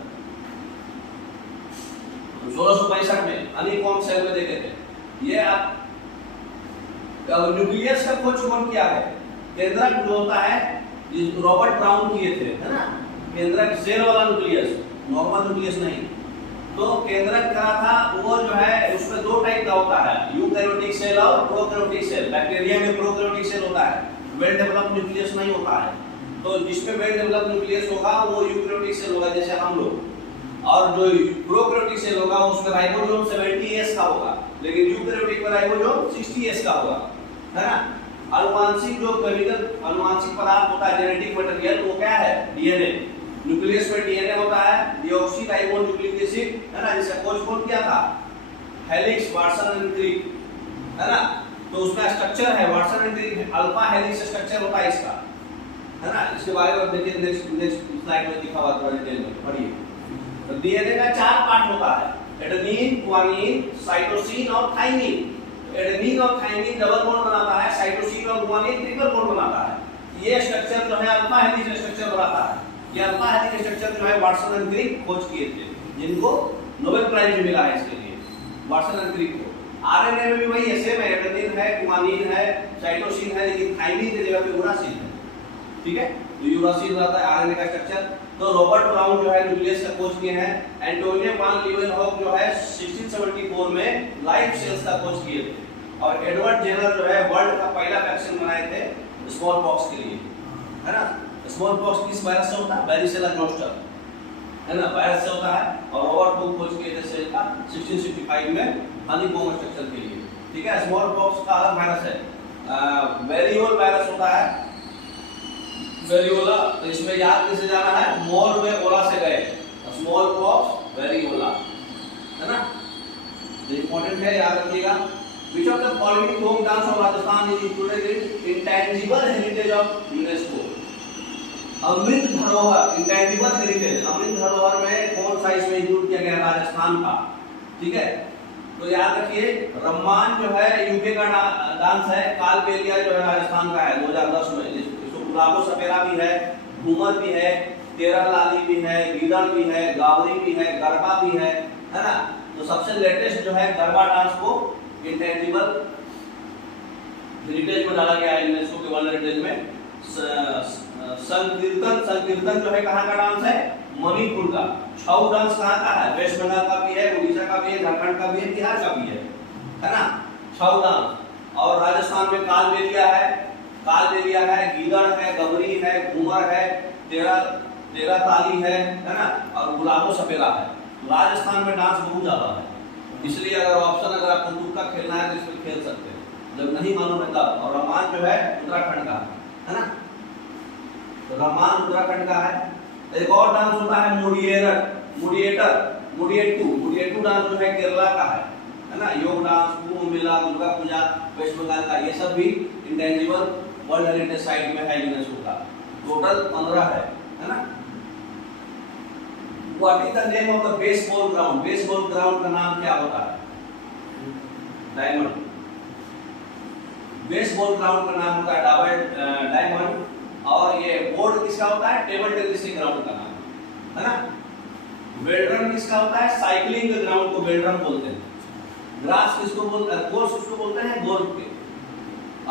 1665 में हनीकॉम्ब सेल में देखे थे। ये आप न्यूक्लियस का खोज कौन किया है? केंद्रक जो होता है, रॉबर्ट ब्राउन किए थे, है ना। केंद्रक सेल वाला न्यूक्लियस, नॉर्मल न्यूक्लियस नहीं। तो केंद्रक क्या था? वो जो है उसमें दो टाइप का होता है, यूकैरियोटिक सेल और प्रोकैरियोटिक सेल। बैक्टीरिया में प्रोकैरियोटिक सेल होता है, वेल डेवलप्ड न्यूक्लियस नहीं होता है। तो जिसमें वेल डेवलप न्यूक्लियस होगा वो यूकैरियोटिक सेल होगा जैसे हम लोग, और जो प्रोकैरियोटिक सेल होगा उसका राइबोसोम 70S का होगा, लेकिन यूकैरियोटिक में राइबोसोम 60S का होगा, है ना। अनुवांशिक जो केमिकल अनुवांशिक पदार्थ होता है जेनेटिक मटेरियल वो क्या है? डीएनए। न्यूक्लियस में डीएनए होता है, डीऑक्सीराइबो न्यूक्लिक एसिड, है ना, जिसे खोज कौन किया था? हेलिक्स, वाटसन एंड क्रिक, है ना। तो उसमें स्ट्रक्चर है Watson and Crick, alpha helix structure होता है इसका, है ना। इसके बारे में देखिए नेक्स्ट स्लाइड में लिखा हुआ है, थोड़ा डिटेल में पढ़िए। तो डीएनए का 4 पार्ट होता है, एडेनिन, गुआनिन, साइटोसिन और थाइमिन। एडेनिन और थाइमिन डबल बॉन्ड बनाता है, साइटोसिन और गुआनिन ट्रिपल बॉन्ड बनाता है। ये स्ट्रक्चर जो है अल्फा हेलिक्स स्ट्रक्चर बनाता है। ये अल्फा हेलिक्स स्ट्रक्चर जो है वाटसन एंड क्रिक खोज किए थे, जिनको नोबेल प्राइज भी मिला है इसके लिए, वाटसन एंड क्रिक को। आरएनए में भी वही है, सेम है, एडेनिन है, गुआनिन है, साइटोसिन है, लेकिन थाइमिन की जगह पे यूरासिल है, ठीक है। तो यूरासिल रहता है आरएनए का स्ट्रक्चर। तो रॉबर्ट ब्राउन जो है न्यूक्लियस का खोज किए हैं। एंटोनियो वान लीeuwenhoek जो है 1674 में लाइफ सेल्स का खोज किए थे। और एडवर्ड जेनर जो है वर्ल्ड का पहला वैक्सीन बनाए थे स्मॉल पॉक्स के लिए, है ना। स्मॉल पॉक्स किस वायरस से होता है? बैरिसेला जोस्टर, है ना, वायरस से होता है। और रॉबर्ट हुक खोज किए थे सेल का 1665 में हनीकॉम्ब स्ट्रक्चर के लिए, ठीक है। स्मॉल पॉक्स का अलग वायरस है, वेरियोल वायरस होता है, वेरियोला। तो इसमें याद कैसे जाना है? मोर में ओला से गए, स्मॉल पॉक्स वेरियोला, है ना। ये इंपॉर्टेंट है, याद रखिएगा। Which of the following folk dance of Rajasthan is included in intangible heritage of UNESCO? अमृत धरोहर, इंटेंजिबल हेरिटेज, अमृत धरोहर में कौन सा इसमें इंक्लूड किया गया? राजस्थान का, ठीक है। तो याद रखिए रम्मान जो है यूके का डांस है, कालबेलिया जो है राजस्थान का है 2010 में। इसको गुलाबो सपेरा भी है, घूमर भी है, तेरह लाली भी है, गीदड़ भी है, गावरी भी है, गरबा भी है ना। तो सबसे लेटेस्ट जो है गरबा डांस को इंटेंजिबल हेरिटेज में डाला गया है, यूनेस्को के वर्ल्ड हेरिटेज में। संकीर्तन जो है कहाँ का डांस है? मणिपुर का। छऊ डांस कहाँ का है? वेस्ट बंगाल का भी है, उड़ीसा का भी है, झारखंड का भी है, बिहार का भी है ना, छऊ डांस। और राजस्थान में कालबेलिया है, गीदड़ है, गबरी है, घूमर है, तेरह ताली है ना, और गुलाबो सपेरा है। राजस्थान में डांस बहुत ज्यादा है, इसलिए अगर ऑप्शन अगर आपको तुक्का खेलना है तो इसमें खेल सकते हैं, जब नहीं मालूम है तब। और रमान जो है उत्तराखंड का है ना, तो रमान उत्तराखंड का है। एक और डांस होता है मुडिएटू डांस जो है केरला का है ना। योग डांस, कुंभ मेला, दुर्गा पूजा वेस्ट बंगाल का, ये सब भी इंटेंजिबल वर्ल्ड हेरिटेज साइट में है यूनेस्को का। टोटल 15 है ना। What is the name of the baseball ground? Baseball ground का नाम क्या होता है? डायमंड। बेसबॉल ग्राउंड का नाम होता है डायमंड। और ये बोर्ड किसका होता है? टेबल टेनिस के ग्राउंड का नाम है ना। वेल्ड्रम किसका होता है? साइकिलिंग के ग्राउंड को वेल्ड्रम बोलते हैं। ग्रास किसको बोलते हैं? कोर्स किसको बोलते हैं? गोल्फ के।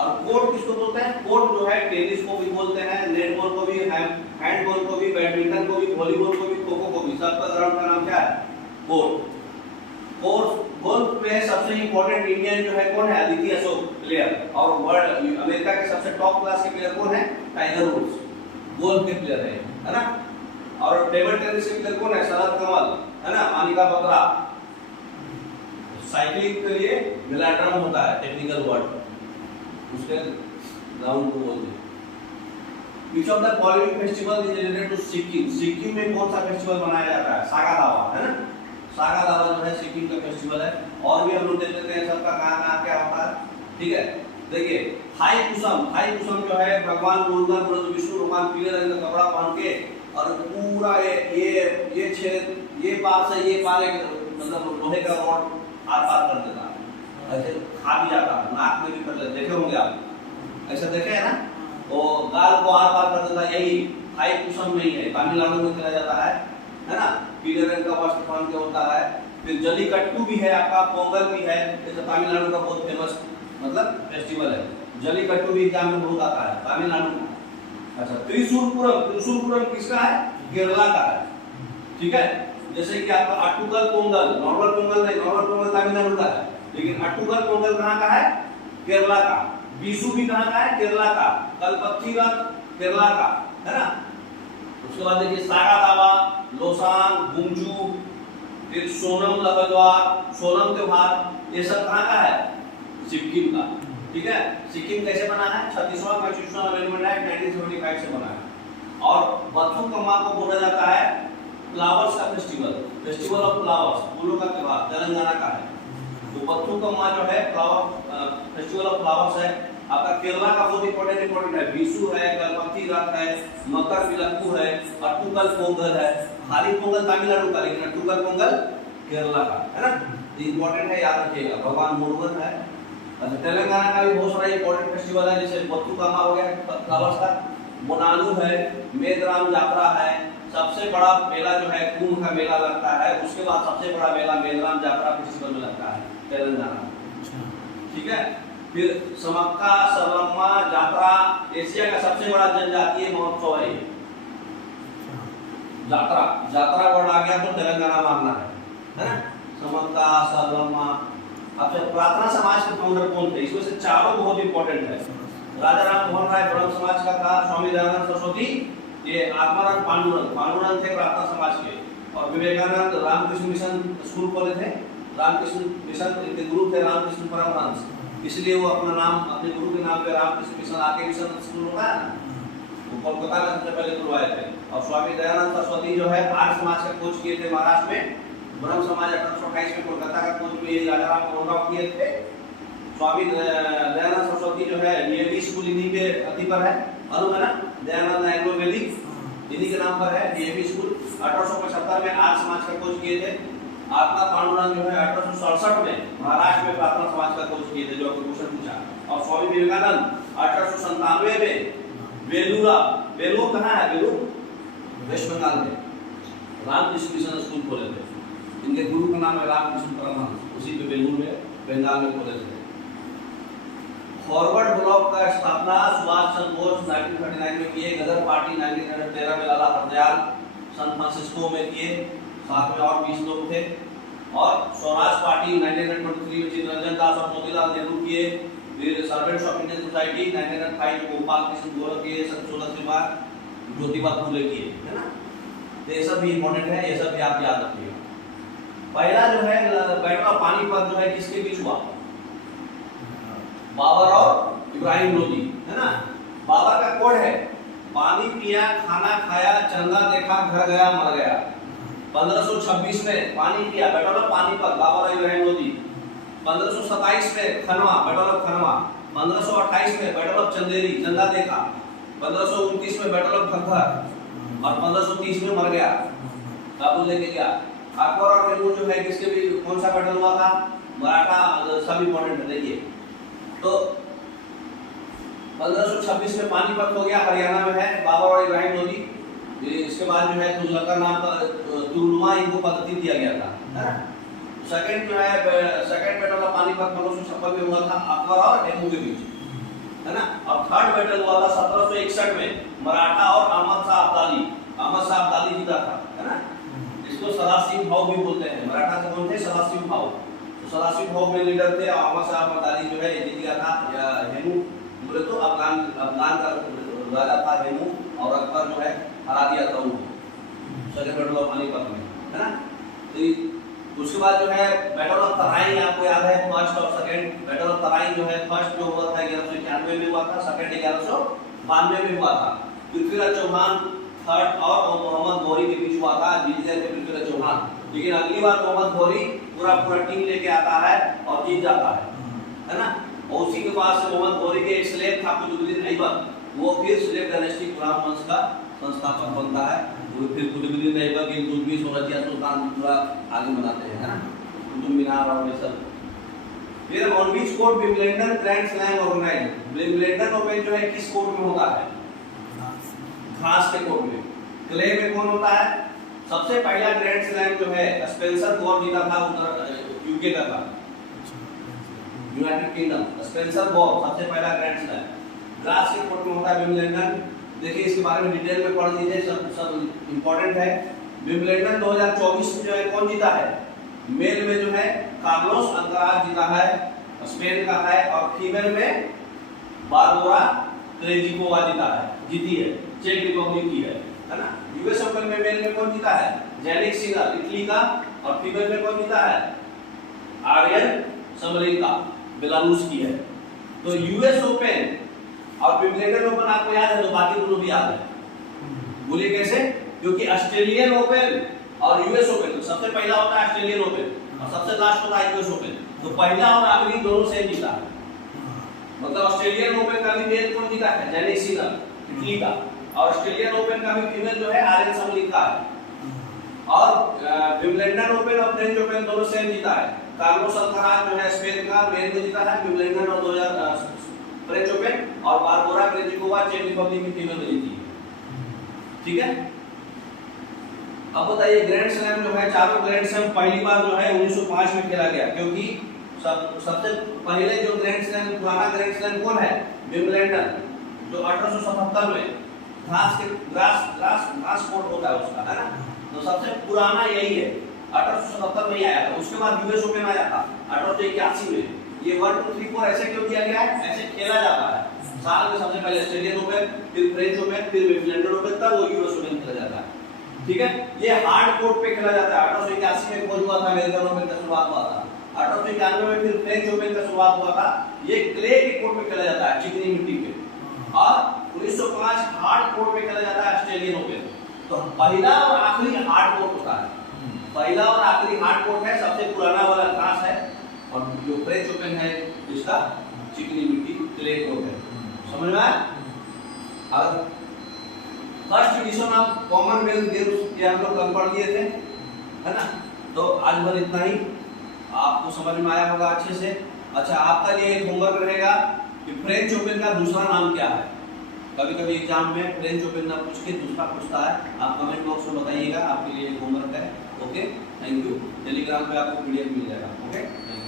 और कोर्ट किसको बोलते हैं? कोर्ट जो है टेनिस को भी बोलते हैं, नेटबॉल को भी, हैंडबॉल को भी, बैडमिंटन को भी, वॉलीबॉल को भी, खो खो को भी, सबका ग्राउंड का नाम क्या है? कोर्ट। गोल्फ में सबसे इंपॉर्टेंट इंडियन जो है कौन है? अदिति अशोक प्लेयर। और वर्ल्ड अमेरिका के सबसे टॉप क्लास के प्लेयर कौन है? टाइगर वुड्स, गोल्फ के प्लेयर है ना। और टेबल टेनिस के प्लेयर कौन है? शरद कमल, है ना, मानिका बत्रा। साइकिलिंग के लिए वेलोड्रोम होता है, टेक्निकल वर्ड, उसके ग्राउंड को बोलते हैं। Which of the following festival is related to Sikkim? Sikkim में कौन सा फेस्टिवल मनाया जाता है? सागा दावा, है ना। सागा दावा जो है सिक्किम का फेस्टिवल है। और भी हम लोग देख लेते हैं सबका कहाँ क्या होता है, ठीक है। देखिए थाईपुसम जो है भगवान मुरुगन व्रत विष्णु भगवान पीले रंग का कपड़ा पहन के और पूरा ये छेद ये पार से ये पार मतलब लोहे का रॉड आर पार कर देता है, ऐसे खा भी जाता है, नाक में भी कर लेते, देखे होंगे आप, ऐसा देखे है ना। तो गाल को आर पार कर देता है, यही थाईपुसम नहीं है, तमिलनाडु में किया जाता है ना। पीले रंग का वस्त्र पहन के होता है। फिर जलीकट्टू भी है आपका, पोंगल भी है, जैसे तमिलनाडु का बहुत फेमस मतलब फेस्टिवल है। जलीकट्टू भी एग्जाम में बहुत आता है तमिलनाडु का। अच्छा, त्रिशूलपुरम किसका है? केरला का है, ठीक है। जैसे कि आपका अट्टुकल पोंगल, नॉर्मल पोंगल नहीं, नॉर्मल पोंगल तमिलनाडु का है, लेकिन अट्टुकल पोंगल कहाँ का है? केरला का। बीसू भी कहाँ का है? केरला का। कलपत्थी रथ केरला का, है ना। उसके बाद देखिए सागा दावा, लोसांग, बुंगजू, फिर सोनम लहरद्वार, सोनम त्योहार, ये सब कहाँ का है? सिक्किम का। ठीक है, सिक्किम कैसे बना है? 36वां कॉन्स्टिट्यूशनल अमेंडमेंट एक्ट 1975 से बना है। और बथुकम्मा को बोला जाता है फ्लावर्स का फेस्टिवल, फेस्टिवल ऑफ फ्लावर्स, फूलों का त्योहार, तेलंगाना का है। तो बथुकम्मा जो है फ्लावर फेस्टिवल ऑफ फ्लावर्स है। आपका केरला का बहुत इंपॉर्टेंट है, विशु है, गणपति रथ है, मकर विलक्कू है, अट्टुकल पोंगल है। खाली पोंगल तमिलनाडु का, लेकिन अट्टुकल पोंगल केरला का है ना। इंपॉर्टेंट है, याद रखिएगा। भगवान मुरुगन है। अच्छा, तेलंगाना का भी बहुत सारा इंपॉर्टेंट फेस्टिवल है, जैसे बथुकम्मा हो गया फ्लावर्स का, बोनालू है, मेघराम यात्रा है। सबसे बड़ा मेला जो है कुंभ का मेला लगता है। उसके बाद सबसे बड़ा मेला मेघराम यात्रा फेस्टिवल में लगता है तेलंगाना। ठीक है, फिर समक्का सरलम्मा यात्रा, एशिया का सबसे बड़ा जनजातीय महोत्सव है। यात्रा यात्रा वर्ड आ गया तो तेलंगाना मांगना है ना। समक्का सरलम्मा। अब प्रार्थना समाज के फाउंडर कौन थे? इसमें से चारों बहुत इंपॉर्टेंट है। राजा राम मोहन राय ब्रह्म समाज का था, स्वामी दयानंद सरस्वती, ये आत्माराम पांडुरंग थे प्रार्थना समाज के, और विवेकानंद रामकृष्ण मिशन स्कूल खोले थे। रामकृष्ण मिशन इनके गुरु थे रामकृष्ण परमहंस, इसलिए वो अपना नाम अपने गुरु के नाम पे रामकृष्ण मिशन आके मिशन स्कूल होता है ना, वो कोलकाता में सबसे पहले खुलवाए थे। और स्वामी दयानंद सरस्वती जो है आर्य समाज का खोज किए थे महाराष्ट्र में। ब्रह्म समाज 1828 में कोलकाता का खोज भी राजा राम मोहन राय किए थे। स्वामी दयानंद सरस्वती जो है डीएवी स्कूल इन्हीं के अति पर है, मालूम है ना। दयानंद एंग्लो वैदिक इन्हीं के नाम पर है डीएवी स्कूल। 1875 में आर्य समाज का खोज किए थे। आत्मा पांडुरंग जो है 1867 में महाराष्ट्र में प्रार्थना समाज का खोज किए थे, जो क्वेश्चन पूछा। और स्वामी विवेकानंद 1897 में वेलूर कहाँ है? वेलूर वेस्ट बंगाल में रामकृष्ण मिशन स्कूल खोले थे। इनके गुरु का नाम है रामकृष्ण परमहंस, उसी पे वेलूर में बंगाल में खोले थे। फॉरवर्ड ब्लॉक का स्थापना सुभाष चंद्र बोस 1939 में किए। गदर पार्टी 1913 में लाला हरदयाल सैन फ्रांसिस्को में किए, साथ में और 20 लोग थे। और स्वराज पार्टी 1923 में चित्तरंजन दास और मोतीलाल नेहरू किए। फिर सर्वेंट्स ऑफ इंडियन सोसाइटी 1905 में गोपाल कृष्ण गोरख किए, संतोष श्रीवार, ज्योतिबा फूले किए, है ना। तो ये सब भी इंपॉर्टेंट है, ये सब भी आप याद रखिएगा। पहला जो है बैटल ऑफ पानीपत जो है किसके बीच हुआ? बाबर और इब्राहिम लोदी, है ना। बाबर का कोड है पानी पिया, खाना खाया, चंदा देखा, घर गया, मर गया। 1526 में पानी पिया, बैटल ऑफ पानीपत, बाबर और इब्राहिम लोदी। 1527 में खनवा, बैटल ऑफ खनवा। 1528 में बैटल ऑफ चंदेरी, चंदा देखा। 1529 में बैटल ऑफ खंडर, और 1530 में मर गया, काबुल लेके गया। अकबर और तैमूर जो है किसके भी कौन सा बैटल हुआ था? मराठा, सब इंपॉर्टेंट है। देखिए तो 1526 में पानीपत हो गया, हरियाणा में है, बाबर और इब्राहिम लोदी। इसके बाद जो है तुगलका नाम का तुगलुमा इनको पद्धति दिया गया था, है ना। सेकंड जो है सेकंड बैटल ऑफ पानीपत 1556 में हुआ था अकबर और तैमूर के बीच, है ना। और थर्ड बैटल हुआ था 1761 में मराठा और अहमद शाह अब्दाली जीता था, है ना। इसको सदाशिव भाव भी बोलते हैं। मराठा से कौन थे? सदाशिव भाव। तो सदाशिव भाव में लीडर थे। अहमद शाह अब्दाली जो है जीत गया था। हेमू बोले तो अफगान का राजा था हेमू, और अकबर जो है हरा दिया था उनको सेकंड बैटल ऑफ पानीपत में, है ना। तो उसके बाद जो है बैटल ऑफ तराइन, आपको याद है फर्स्ट और सेकंड। बैटल ऑफ तराइन जो है फर्स्ट जो हुआ था 1191 में हुआ था, सेकंड 1192 में हुआ था। पृथ्वीराज चौहान थर्ड और मोहम्मद गौरी के बीच हुआ था, जीत गए थे पृथ्वीराज चौहान। लेकिन अगली बार मोहम्मद गौरी पूरा टीम लेके आता है और जीत जाता है ना। और उसी के बाद से मोहम्मद गौरी के एक स्लेव था कुतुबुद्दीन ऐबक, वो फिर स्लेव डायनेस्टी कुरान वंश का संस्थापक बनता है। वो फिर कुतुबुद्दीन ऐबक इन तुर्की सोलजिया सुल्तान पूरा आगे बनाते हैं, है ना, कुतुब मीनार और ये सब। फिर on which court Wimbledon grand slam organised? Wimbledon open जो है किस कोर्ट में होता है? घास के कोर्ट में। क्ले में कौन होता है? सबसे पहला ग्रैंड स्लैम जो है स्पेंसर गॉर जीता था, उधर यूके का था, यूनाइटेड किंगडम। स्पेंसर गॉर सबसे पहला ग्रैंड स्लैम ग्रास के कोर्ट में होता है विंबलडन। देखिए इसके बारे में डिटेल में पढ़ लीजिए, सब इंपॉर्टेंट है। विंबलडन 2024 में जो है कौन जीता है? मेल में जो है कार्लोस अल्काराज जीता है, स्पेन का है। और फीमेल में बारबोरा क्रेजिकोवा जीती है। चेक रिपब्लिक की है ना। यूएस ओपन में मेल में कौन जीता है? जेनिक सिनर इटली का, और फीमेल में कौन जीता है? आर्यन समरीका बेलारूस की है। तो यूएस ओपन और विंबलडन ओपन आपको याद है, तो बाकी दोनों भी याद है। बोलिए कैसे? क्योंकि ऑस्ट्रेलियन ओपन और यूएस ओपन, तो सबसे पहला होता है ऑस्ट्रेलियन ओपन और सबसे लास्ट होता है यूएस ओपन। तो पहला और आखिरी दोनों सेम जीता है। मतलब ऑस्ट्रेलियन ओपन का भी मेल कौन जीता है? जेनिक सिनर इटली का, और ऑस्ट्रेलियन ओपन का भी फीमेल जो है आर्यन समरीका है। और विंबलडन ओपन और फ्रेंच ओपन दोनों सेम जीता है। कार्लोस अल्काराज जो है स्पेन का मेल में जीता है विंबलडन और 2000 फ्रेंच ओपन, और बारबोरा क्रेजिकोवा चेक रिपब्लिक की फीमेल में जीती है। ठीक है, अब बताइए ग्रैंड स्लैम जो है, चारों ग्रैंड स्लैम पहली बार जो है 1905 में खेला गया, क्योंकि सबसे पहले जो ग्रैंड स्लैम, पुराना ग्रैंड स्लैम कौन है? विंबलडन, जो 1877 में ग्रास कोर्ट होता है उसका, है ना। तो सबसे पुराना यही है, 1877 में ही आया था। उसके बाद यूएस ओपन आया था 1881 में। ये 1 2 3 4 ऐसे क्यों किया गया है? ऐसे खेला जाता है साल में, सबसे पहले ऑस्ट्रेलियन ओपन, फिर फ्रेंच ओपन, फिर विंबलडन ओपन, तब वो यूएस ओपन खेला जाता है। ठीक है, ये हार्ड कोर्ट पे खेला जाता है। 1881 में खोज हुआ था, अमेरिकन ओपन का शुरुआत हुआ था। 1891 में फिर फ्रेंच ओपन का शुरुआत हुआ था। ये क्ले के कोर्ट पे खेला जाता है, चिकनी मिट्टी पे। और 1905 हार्ड कोर्ट पे खेला जाता है ऑस्ट्रेलियन ओपन। तो पहला और आखिरी हार्ड कोर्ट होता है, पहला और आखिरी हार्ड कोर्ट है, सबसे पुराना वाला ग्रास है, और जो फ्रेंच ओपन है इसका चिकनी मिट्टी क्ले कोर्ट है। समझ में आया? अब first edition of Commonwealth games ये हम लोग कल पढ़ लिए थे, है ना। तो आज भर इतना ही, आपको समझ में आया होगा अच्छे से। अच्छा, आपका ये एक होमवर्क रहेगा कि फ्रेंच ओपन का दूसरा नाम क्या है। कभी कभी एग्जाम में फ्रेंच ओपन ना पूछ के दूसरा पूछता है, आप कमेंट बॉक्स में बताइएगा, आपके लिए होमवर्क है। Okay, thank you. टेलीग्राम पे आपको पीडीएफ मिल जाएगा। Okay, thank you.